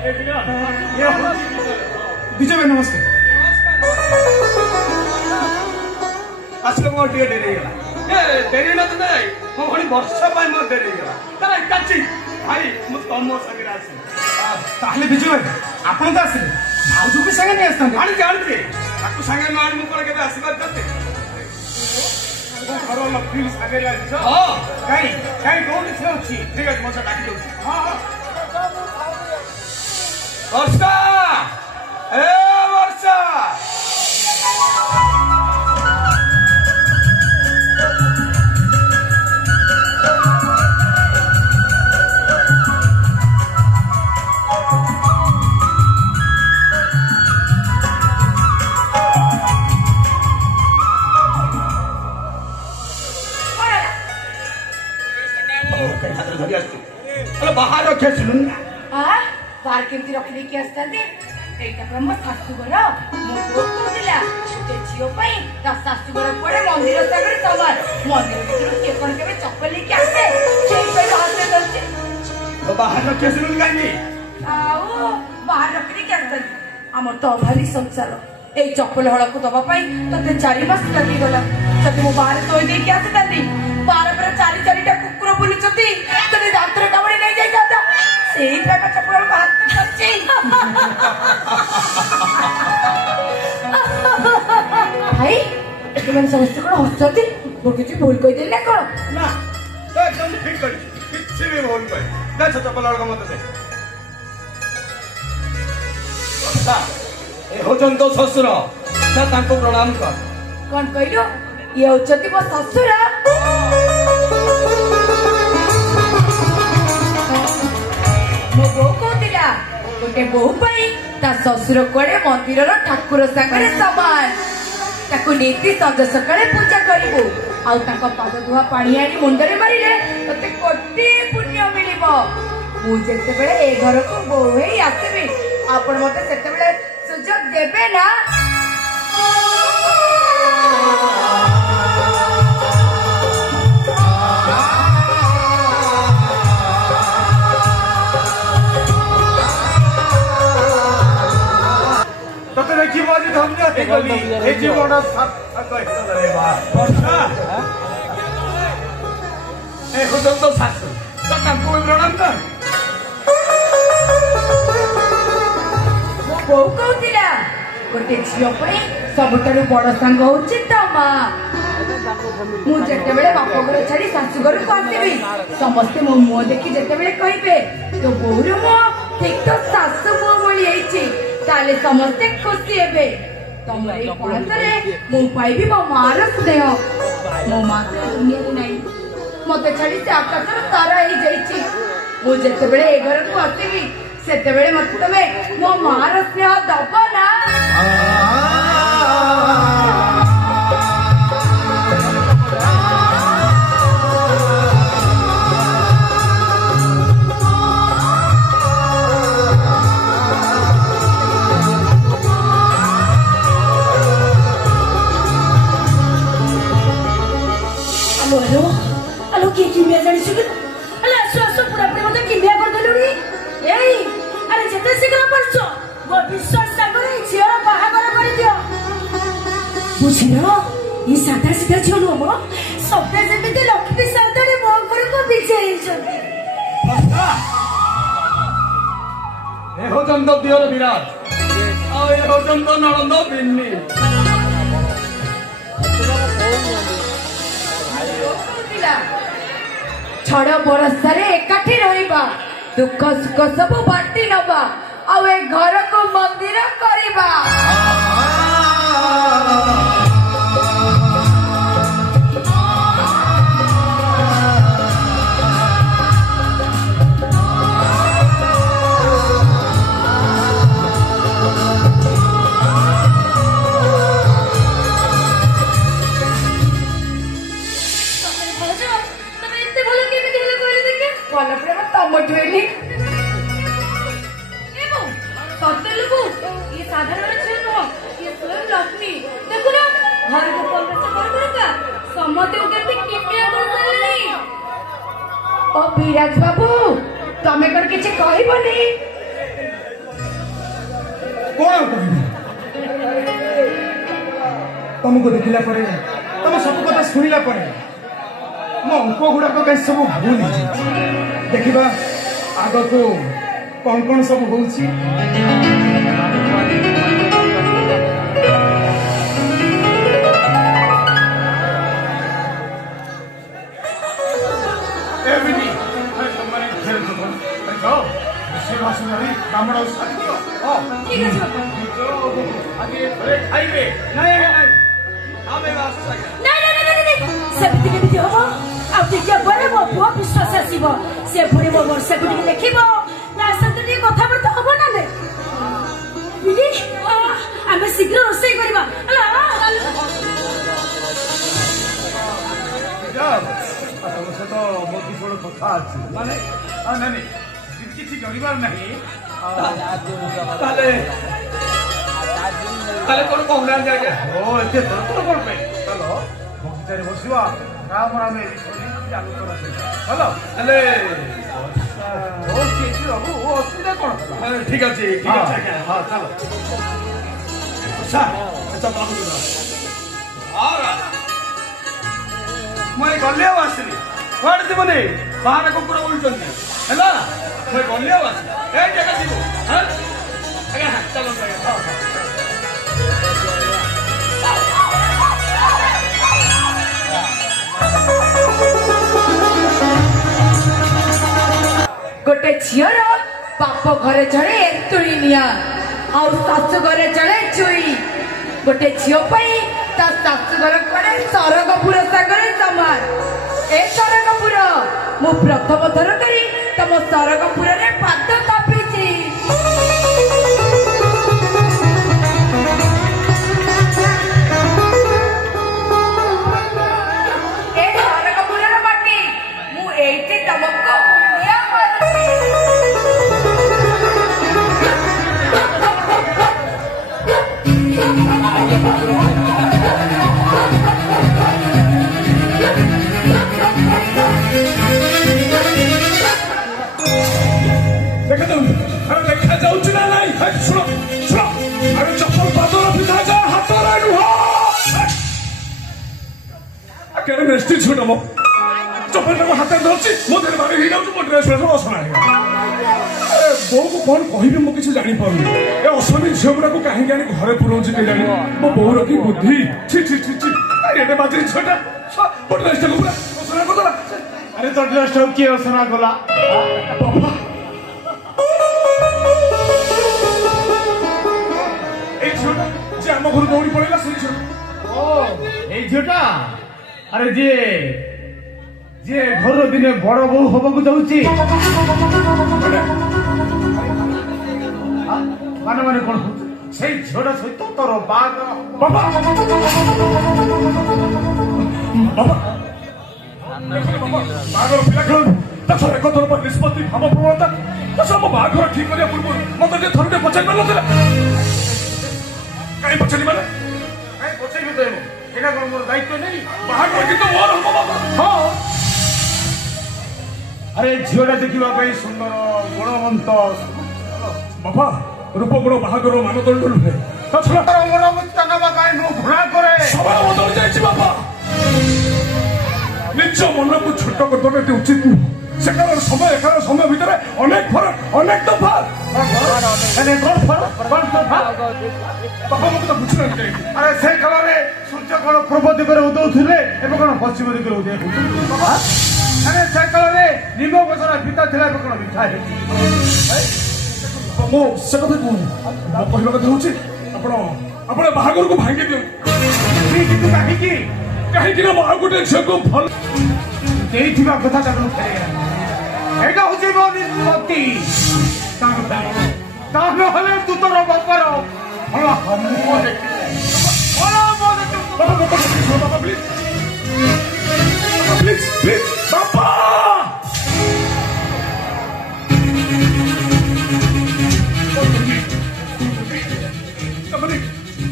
विजय भाई नमस्कार। आसले मो टे डेरी गला ए डेरी न त नै मो भणी वर्ष पाई मो डेरी गला तारा काची भाई मु तम संगे आसी ताहले विजय भाई आपण तो आसिले भाउजू के संगे नहीं आस्तांते आनी जानते ताकू संगे न आनी मु कोन केबे आसीबार करते घर लक्ष्मी संगे लागिछ हां काई कोन से अछि ठीक है मो से डाकी दउछी हां वर्षा ए वर्षा बाहर रखे सुन बाहर केमती रखी देकी आस्तांते एटा पर मो सासुगर मो बोतु दिला ते जियो पई ता सासुगर पड़े मंदिर सागर सवार मंदिर भीतर के कोन केबे चप्पल लेके आसे सेई पे हाथ दलते बाहर रखे सुन गानी आओ बाहर रखी देकी आस्तांते हमर तो भारी संसार ए चप्पल हळा को दबा पई तते 4 मास लागि गला जति मो बाहर तोय देकी आस्तांती बाहर पर 4 टा कुकुर बुलुचती तते डाक्टर कावड़ी नहीं जाई जाता सेई पेटा चप्पल हाथ करछि भाई तुम समस्त कोन हसती मो किछि भूल कहि देले कोन ना तो एकदम ठीक कर किछि भी भूल कर दे चप्पल हळा मत दे ए होजन तो ससुर ता तांको प्रणाम कर कोन कहिलो ये होचती मो ससुर मो बो को दिला गोटे बहु पाई ता ससुर कोडे मंदिरर ठाकुर संगरे समान ताको नीति सज सकाळे पूजा करिबो आउ ताको पाद धुआ पानी आनी मुंडरे मारिले तते कोटी पुण्य मिलिबो मु जेते बेले ए घर को बहु हेई आसीबी आपण मते सेते बेले सुजोग देबे ना तते देखि बाजी धन्य हे गली हे जीवन सार्थक रे बा वर्षा ए होजन तो सासु तो तांको प्रणाम कर मो बहु कहतिला गोटे झियो पई सबठारु बड़ सांग होछि तमा मु जेते बेले बाप घर छाड़ी सासु घर को आसीबी समस्त मो मुंह देखि जेते बेले कहिबे तो बहुर मो ठीक तो सासु मो बोली आइछि ताले समस्त खुशी हेबे तमरे पणतरे मु पाइबी मो मार स्नेह मो मा दुनिया रे नाही मते छाड़ी से आकाशर तारा ही जाइछि मु जेते बेले ए घर को आसीबी सेते बेले मते तमे मो मार स्नेह दबो ना Alo ki kimia jani sugin ala aso pura pura mate kimia kar deluri ei are jete sigra parcho go বিশ্বাস sagore ঝিওর বাহাগর করে দিও বুঝিলো ই সাদা সিধা ঝিও নো মো সবে যেতে লক্ষ্মী সাদরে মো ঘর কো বিজে হিচନ୍ତି ए होजन तो दियर विराट आ ए होजन तो ननंद बिन्नी छड़ बरसारे एकाठी रहिबा दुख सुख सब बांटी नबा आ ए घर को मंदिर करिबा मोटिवेटिंग ए बो सत्य लोग ये साधारण छे नो ये स्वयं लक्ष्मी देखो ना घर को पंद्रह कर करूंगा समते उगते कितने दोसर नहीं ओ विराज बाबू तमे कर किछ कहबो नहीं कौन कहबी तुमको देखला परे तुम सब कथा शुणिला परे मो अंक गुड़ाक कहीं सब भूल देखा आग को कौन सब हो ठीक আছে বাবা ସେମିତି କେମିତି ହବ ଆଉ ଟିକେ ପରେ ମୋ ପୁଅ ବିଶ୍ୱାସ ଆସିବ ସେ ପୁଣି ମୋ ବର୍ଷାକୁ ଟିକେ ଦେଖିବ ତା ସହିତ ଟିକେ କଥାବାର୍ତ୍ତା ହବ ନା ନାଇଁ ଦିଦି ଆମେ ଶୀଘ୍ର ରୋଷେଇ କରିବା ତମ ସହିତ ମୋ କିଛି ଗୋଟେ କଥା ଅଛି ମାନେ ନାଇଁ କିଛି କରିବାର ନାହିଁ ତାହେଲେ କଣ କହୁନାହାନ୍ତି ଆଜ୍ଞା ଓ ଏତେ ତରତର କଣ ପାଇଁ ଚାଲ ବଗିଚାରେ ବସିବା ତାପରେ ଆମେ ଆଲୋଚନା ଭଲ ହେଲେ ଅସୁବିଧା କଣ ଠିକ ଅଛି ଆଜ୍ଞା ହଁ ଚାଲ ମୁଁ ଏ ଗଲି ଆଉ ଆସିଲି କୁଆଡେ ଯିବନି ବାହାର କୁକୁର ବୁଲୁଛନ୍ତି ହେଲା ମୁଁ ଗଲି ଆଉ ଆସିଲି ଏ ଜାଗା ଯିବୁ ଆଜ୍ଞା ଚାଲନ୍ତୁ ଆଜ୍ଞା गोटे झीर बाप घरे चले एंतुड़ी निया आउ शाशु घरे चले चुई गोटे झीपाई ता शाशुघर कड़े सरगपुर सागरे समान ए सरगपुर मु प्रथम थर करी तम सरगपुर रे पाद तापीची ए सरगपुर रे माटी मु एठी तमको बुनिया करती देखा जाऊँ ना नहीं सुनो सुनो अरे चप्पल पादर पिता जा हाथ नुह केड़े नेस्टी छुट मो चप्पल हाथ धरची मो देह मारे ही जाऊँ मो ड्रेस असना बो को कौन कहबी मो किसी जानी पारुनी ए असमी झील गुड़ा कहीं आनी घरे पुरौची के जानी मो बोर की बुद्धि छी छी छी छी एटे बाजरी छटा मो ड्रेस को पूरा असना करदला अरे तो ड्रेस किए असना गला बाबा जे आम घर दौड़ी पड़ेगा से झीटा अरे जी जी घर दिने बड़ बो हबकू जाऊँगी माने माने कौन से झीटा सहित तोर बाग बाबा बाबा बागर पिला खेल ताछर एक थर पर निष्पत्ति भाव प्रवणता ताछ हम बागर ठीक करिया पूर्व मत जे थरटे पचाई पारनथिला काई पचाई माने काई पचाई भी तो एना कोन मोर दायित्व नहीं बागर की तो मोर हम बाबा हां अरे झीटा देखिबा पई सुंदर गुणवंत बाबा रूप गुण बागर मानदंड रुहे ताछरा मोर मुत्ता नबा काई नु घुरा करे सभा बदल जायछि बाबा निज मन को छोट करदे उचित नुह सेकार समय एकार समय भितर अनेक फरक अनेक तफात बाबा मत तो बुझना अरे से काल में सूर्य कौन पूर्व दिगरे उदौले एवं कौन पश्चिम दिगरे उदय अरे से काल में निम गछर पिता थिला एवं कौन मिठा है मो से कथा कहूँ मो कहवा कथा हूँ आपण बाहागर को भांगी दियो कहीं ना मो गोटे झील को भल देइथिबा कथा ताको फेरेगा एटा होची मो निष्पत्ति ताको हले तू तोर बापर भला हम को देख भला मो देख बाबा प्लीज प्लीज प्लीज बाबा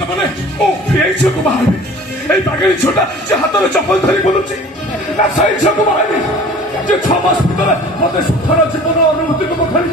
तमने ओ ये झील को बाहर এই বাগের ছোটা যে হাতের চপ্পল ধরি বলুছি না সেই ঝিলକୁ বাহারি যে 6 মাস ভিতরে মতে সুখর জীবন অনুভূতি को खाली